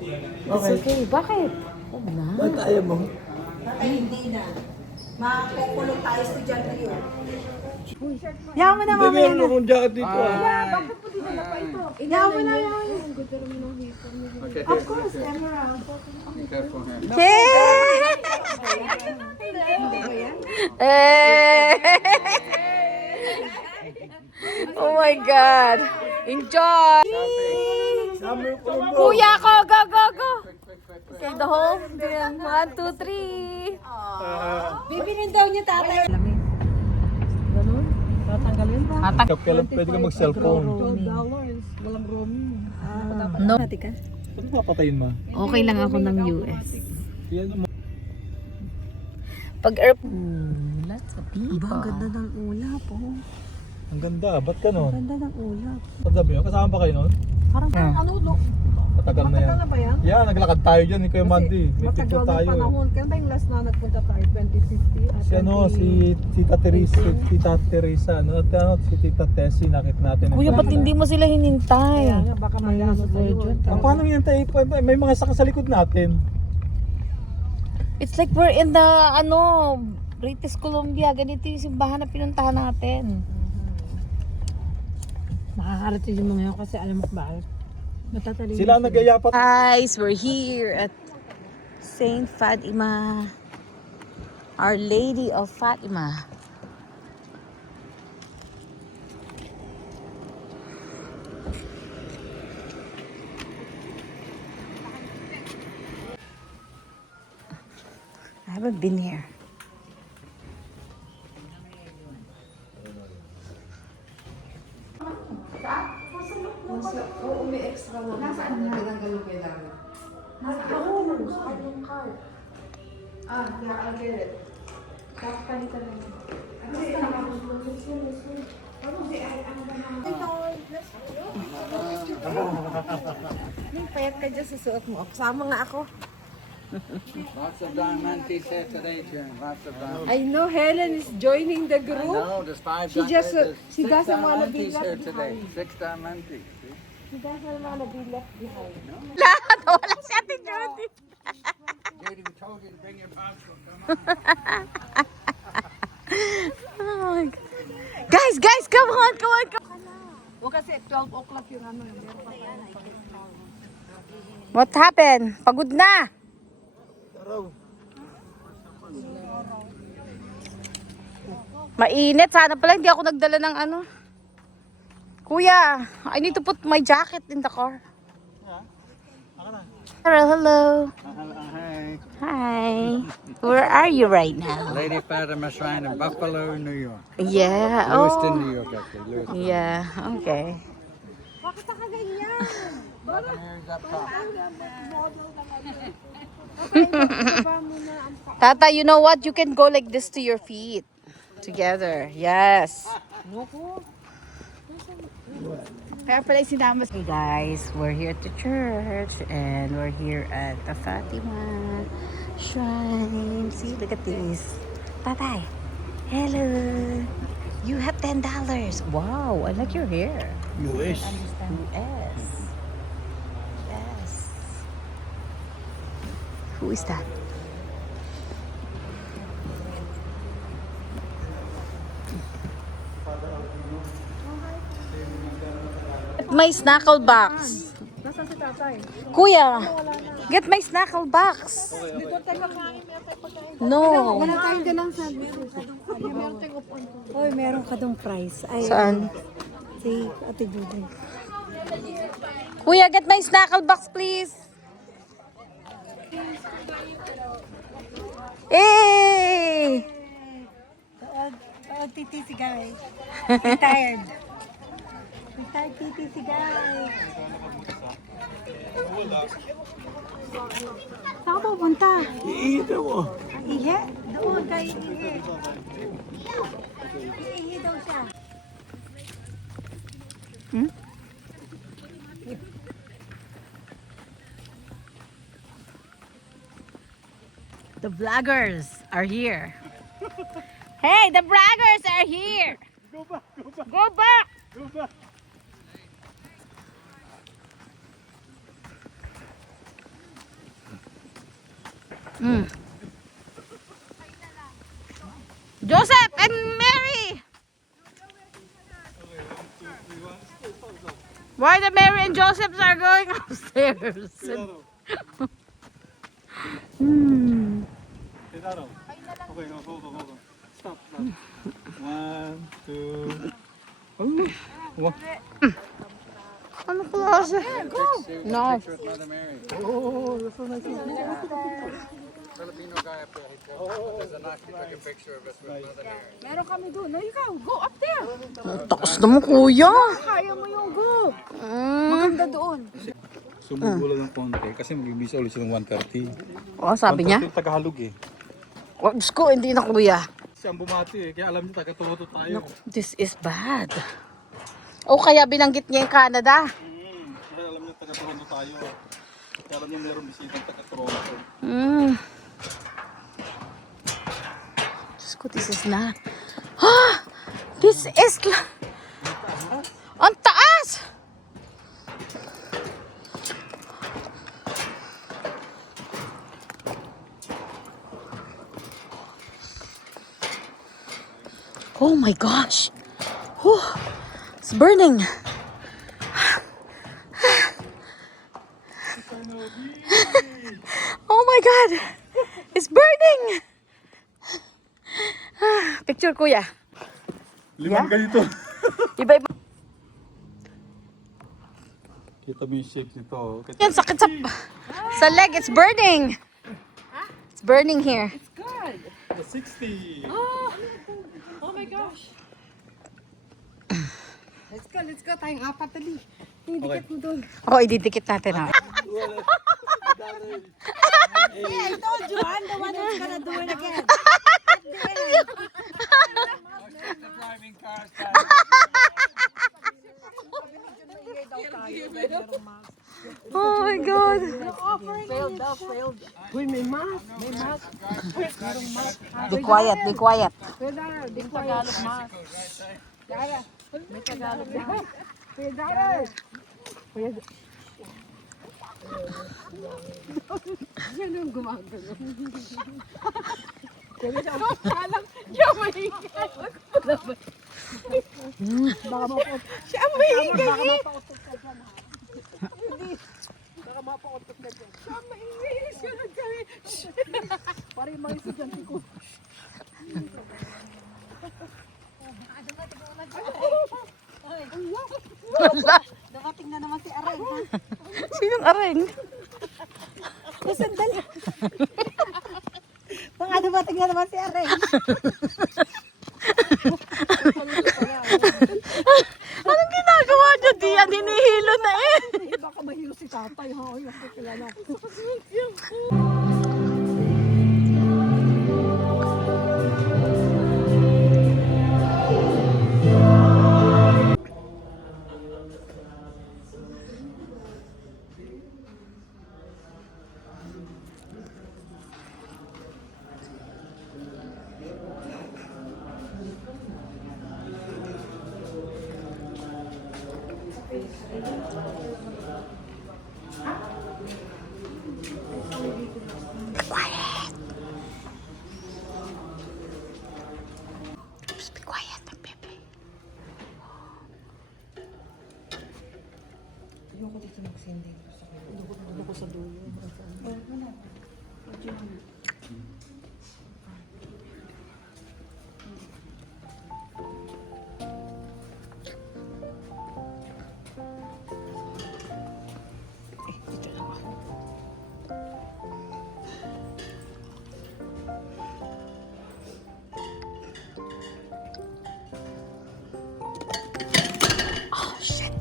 It's okay. Bakit? Huwag na. Ba't ayaw mo? Ay, hindi na. Makakukulong tayo estudyante yun. Yaman mo na Hindi, mamaya meron na. akong jacket dito. Bakit po dinala pa ito? Yaman na yaman. Of course, Emerald. Oh my God. Enjoy. Summer ko lang po. Kuya ko, go, go, go. Okay, the whole thing. 1, 2, 3. Bibinin daw niya tatay. Ganun? Tatanggalin ba? Kailan pwede ka mag-cellphone? Walang roaming. No. Ano papatayin mo? Okay lang ako ng US. Yan mo. Pag lots of people. Ang ganda ng ulap, oh. Ang ganda. Ba't ka nun? Ganda ng ulap. Paggabi yun, kasama pa kayo nun? Parang ano, Matagal na yan. matagal na ba yan? Yan, naglakad tayo dyan ni Kuya Mandy. May Matagal picture na tayo. panahon. Kaya ba yung last na nagpunta tayo? 2050? Si ano, si Tita Teresa, ano, si Tita Tessie, nakita natin. Kuya, ba't hindi mo sila hinintay? Kaya nga, baka magano sa'yo. Paano yan tayo? May mga saka sa likod natin. It's like we're in the, British Columbia. Ganito yung simbahan na pinuntahan natin. Nakakarating yung mga yun kasi alam mo ba? Matatalino Sila ang nagayapat. Guys, we're here at Saint Fatima. Our Lady of Fatima. I haven't been here. Payat ka dyan sa suot mo. Kasama nga ako. Lots of diamantes here today, Jen. Lots of diamantes. I know Helen is joining the group. No, there's five She just, there's she six doesn't want to be diamantes here left today. behind. 6 diamantes. See? She doesn't want to be left behind. Lahat, wala si Ate Judy. Judy, we told you to bring your passport. Come on. Oh my God. Guys, come on, come on, come on. O kasi 12 o'clock yung ano. What happened? Pagod na. Mainit. Sana pala hindi ako nagdala ng ano. Kuya, I need to put my jacket in the car. Hello. Hey. Hi. Where are you right now? Lady Fatima Shrine in Buffalo, New York. Yeah. Lewiston, Oh. New York, actually. Lewiston. Yeah. Okay. Bakit ka ganyan? Buccaneers up top. Tata, you know what? You can go like this to your feet. Together. Yes. Kaya pala sinama. Hey guys, we're here at the church and we're here at the Fatima Shrine. See, look at this. Tatay. Hello. You have $10. Wow, I like your hair. US. Yes. Yes. Who is that? My snackle box. Nasaan si tatay? Kuya, get my snackle box. Dito tayo kakain. Meron tayong pagkain. No. Wala tayong ganang sabi. Meron tayong upuan. Hoy, meron ka dong prize. Ay, Saan? si Ate Judy. Kuya, get my snackle box, please. Hey! Titi si Guy. Retired. Retired Titi si Guy. Saan ka pupunta? Iita mo. Ihe? Doon kay Ihe. Ihe daw siya. The vloggers are here. Hey, the vloggers are here. Go back, go back, Go back. go back. Joseph and Mary! Why the Mary and Joseph are going upstairs? Tinaro. Okay, go. Stop. 1, 2. Oh, Ano klase? No. Picture with Mother Mary. that's so nice. Filipino guy up there. He said, there's a knock. He took a picture of us with Mother Mary. Meron kami doon. No, ikaw, go up there. Takas naman kuya. Kaya mo yung go. Mm. Maganda doon. Sumubo lang ng konti kasi magbibisa ulit siya ng 1:30. Oh, sabi niya? 1:30 Tagalog eh. Oh, Diyos ko, hindi na kuya. Kasi ang bumati eh, kaya alam niya taga-Toronto tayo. This is bad. O kaya binanggit niya yung Canada. Kaya alam niya taga-Toronto tayo. Kaya alam niya mayroong bisita taga-Toronto. Diyos ko, this is na. This is ang taas! Oh my gosh. Whew. It's burning. Oh my God. It's burning. Picture kuya. Liman ka dito. Iba-iba. Kita mo yung shape nito. Yan, sakit sa leg. It's burning. It's burning here. Good. 60. Oh my gosh. Let's go. Tayong apat tali. Didikit mo doon. Oo, ididikit natin. Ha? Yeah, I told you, I'm the one who's gonna do it again. The driving cars. Oh my God. Failed. Uy, may mask. Be quiet, be quiet. Di Tagalog mask. Dara. May Tagalog mask. Dara. Yan ang gumagano. Siya mahingay. Siya mahingay. Baka mapautot ka dyan. Siya mahingay. Siya nagkari. Para yung mga estudyante ko. Nakating na naman si Areng, ha? Sinong areng? Sandali. Baka dumating na naman si Areng. Anong ginagawa niyo diyan? Hinihilo na eh. Baka mahilo si tatay, ha? Ay, ang kilala ko. Just be quiet, baby. Ayoko dito magsindi. Doon ako sa dulo. Dito lang ako. Oh, shit.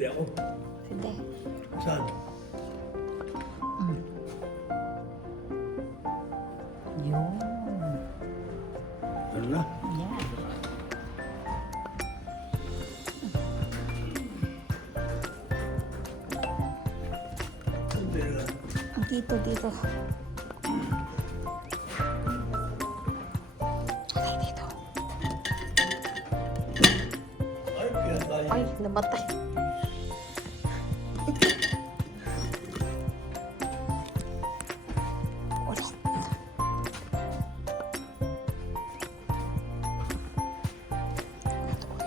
Hindi ako. Hindi. Saan? Yun. Ano na? Yan. Hindi na. Dito, dito. Ay, dito. Ay, pinatay. Ay, namatay. Ulit.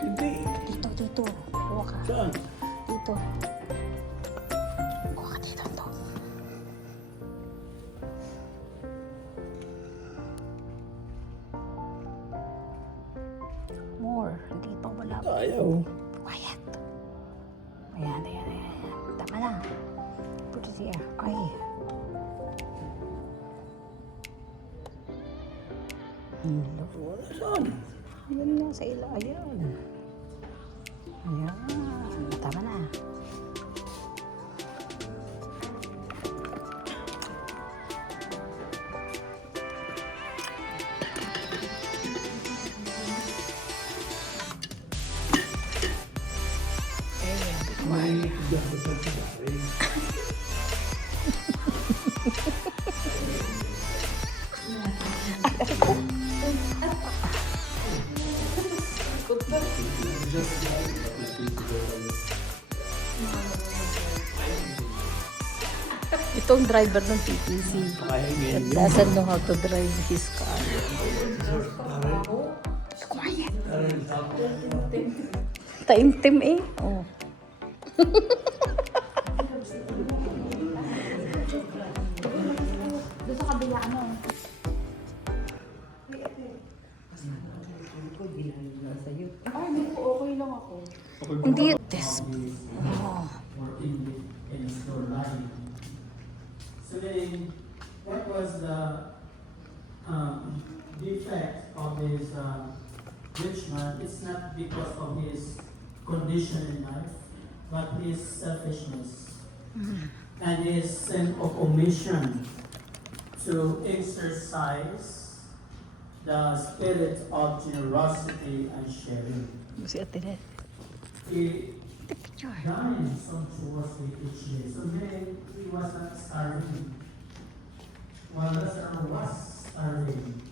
Hindi. Dito, dito. Kuha ka. Saan? Dito. Kuha ka dito, to. More. Dito, wala pa. Ayaw. Quiet. Ayan, ayan, ayan. Tama lang. Put it here. Ay. Hello. Wala saan? Ayan lang sa ila. Ayan. Ayan. Tama na. May tigang ko sa pagkain. Itong driver ng TTC. Pakahingin yun. Doesn't know how to drive his car. Quiet. Taimtim eh. Oh. Doon sa kabila ano. Ay, hindi po, okay lang ako. Hindi. This. Oh. working in store line. So then, what was the defect of his Richmond? It's not because of his condition in life, but his selfishness and his sin of omission to exercise the spirit of generosity and sharing. Si Ate Red. He The picture. dying sumptuously each day. So then he was not starving. While Lazarus was starving.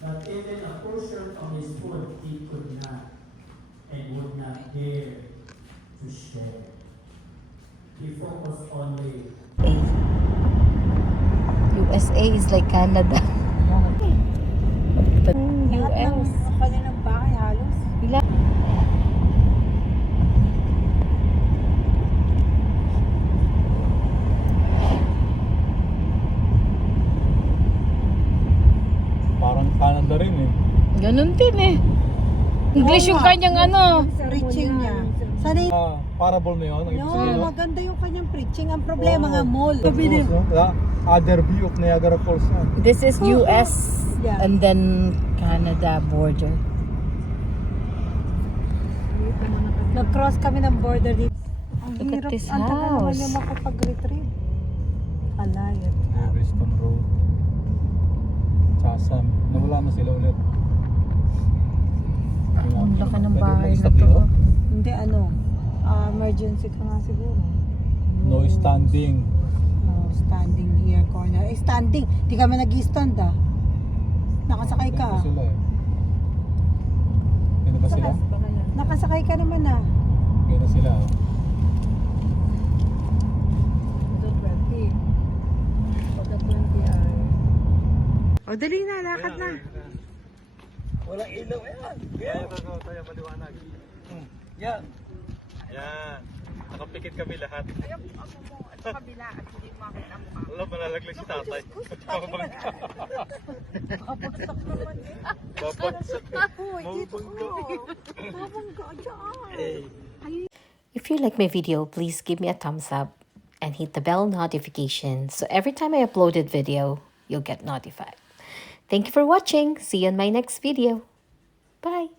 But even a portion of his food he could not and would not dare to share. He focused only USA is like Canada. But US. Kanya ng bahay halos. Ilan? Parang Canada rin eh. Ganun din eh. English yung kanyang ano. Preaching niya. Sana Parable na yun. Ang ibig sabihin, no? maganda yung kanyang preaching. Ang problema nga mall. Falls, no? Other view of Niagara Falls yan. This is US Yeah. and then Canada border. Nag-cross kami ng border dito. Ang Look at hirap, this ang tagal naman house. yung makapag-retrieve. Alayat. Riverston Road. Chasam. Nawala na sila ulit. Ang laki ng Pwede bahay na mag-stop to. dito? Hindi emergency ka nga siguro. No standing. No, standing here corner. Standing. Di kami nag-stand Nakasakay ka. Pwede sila eh. Pwede ba sila? Nakasakay ka naman Pwede sila. Oh. O dali na, lakad na. Walang ilaw yan. Yan. Tayo maliwanag. Yan. Yan. Nakapikit kami lahat. Ayaw ako mo sa kabila at hindi makita mo ka. Wala, malalaglag si tatay. Babangga. Uy, dito ko. Babangga dyan. If you like my video, please give me a thumbs up and hit the bell notification so every time I uploaded video, you'll get notified. Thank you for watching. See you in my next video. Bye.